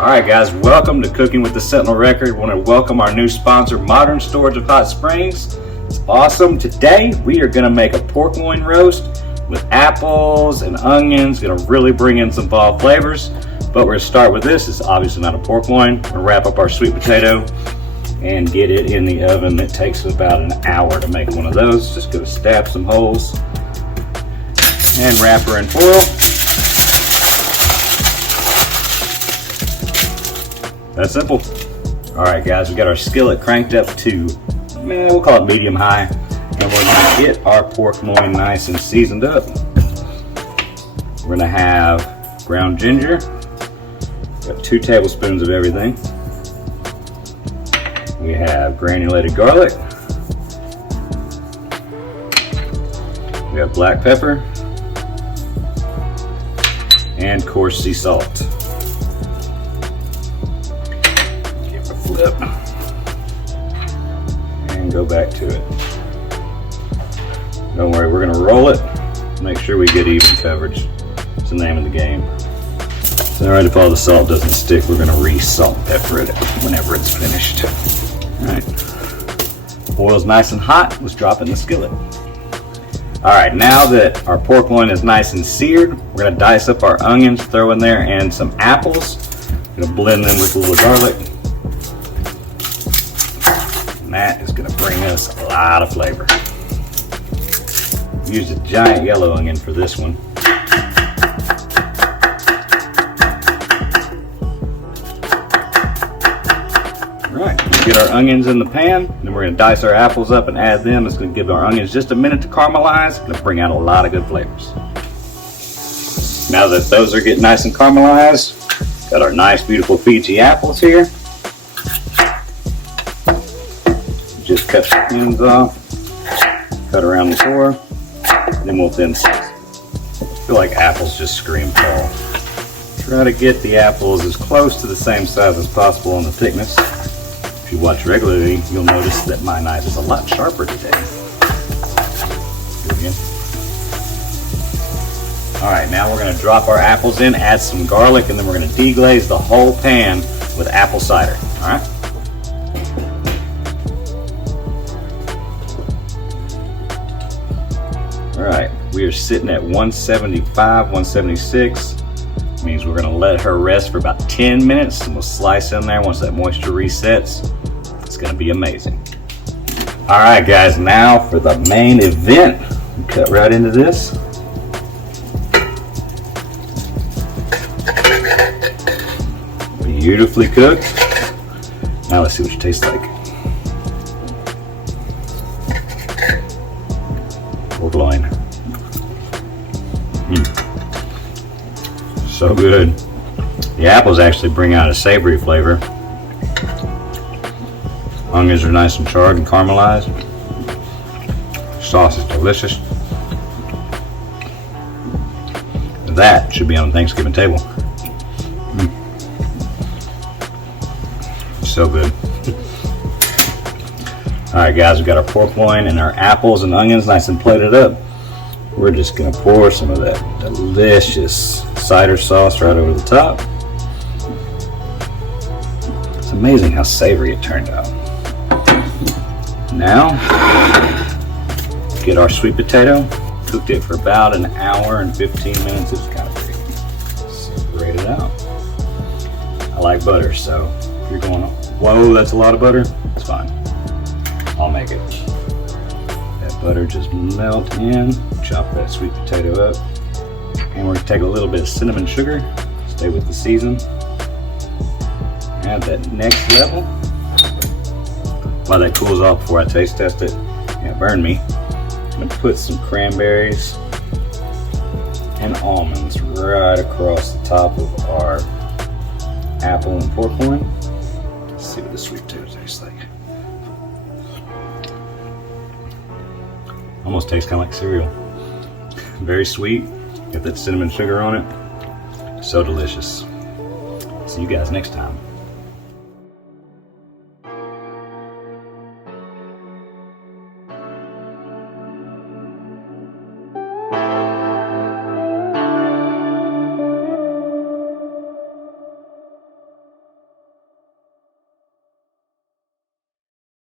Alright guys, welcome to Cooking with the Sentinel-Record. I want to welcome our new sponsor, Modern Storage of Hot Springs. It's awesome. Today we are going to make a pork loin roast with apples and onions. Going to really bring in some fall flavors. But we're going to start with this. It's obviously not a pork loin. We're going to wrap up our sweet potato and get it in the oven. It takes about an hour to make one of those. Just going to stab some holes and wrap her in foil. That's simple. Alright guys, we got our skillet cranked up to, we'll call it medium high. And we're going to get our pork loin nice and seasoned up. We're going to have ground ginger. Got 2 tablespoons of everything. We have granulated garlic. We have black pepper. And coarse sea salt. Flip and go back to it. Don't worry, we're going to roll it. Make sure we get even coverage. It's the name of the game. So alright, if all the salt doesn't stick, we're going to re-salt and pepper it whenever it's finished. Alright, oil's nice and hot. Let's drop it in the skillet. Alright, now that our pork loin is nice and seared, we're going to dice up our onions, throw in there, and some apples. We're going to blend them with a little garlic. And that is going to bring us a lot of flavor. Use a giant yellow onion for this one. Alright, let's get our onions in the pan. Then we're going to dice our apples up and add them. It's going to give our onions just a minute to caramelize. It's going to bring out a lot of good flavors. Now that those are getting nice and caramelized, got our nice beautiful Fiji apples here. Just cut the ends off, cut around the core, and then we'll thin slice. I feel like apples just scream fall. Try to get the apples as close to the same size as possible on the thickness. If you watch regularly, you'll notice that my knife is a lot sharper today. Do it again. Alright, now we're going to drop our apples in, add some garlic, and then we're going to deglaze the whole pan with apple cider. Alright? Alright, we are sitting at 175, 176. Means we're going to let her rest for about 10 minutes and we'll slice in there once that moisture resets. It's going to be amazing. Alright guys, now for the main event. We cut right into this. Beautifully cooked. Now let's see what she tastes like. Pork loin. So good. The apples actually bring out a savory flavor. Onions are nice and charred and caramelized. Sauce is delicious. That should be on the Thanksgiving table. So good. Alright guys, we've got our pork loin and our apples and onions nice and plated up. We're just going to pour some of that delicious cider sauce right over the top. It's amazing how savory it turned out. Now, get our sweet potato. Cooked it for about an hour and 15 minutes. It's kind of pretty. Separate it out. I like butter, so if you're going, whoa, that's a lot of butter, it's fine. I'll make it. That butter just melt in, chop that sweet potato up, and we're going to take a little bit of cinnamon sugar, stay with the season, add that next level. While that cools off before I taste test it, it burned me. I'm going to put some cranberries and almonds right across the top of our apple and pork loin. Let's see what the sweet potato tastes like. Almost tastes kind of like cereal. Very sweet. Got that cinnamon sugar on it. So delicious. See you guys next time.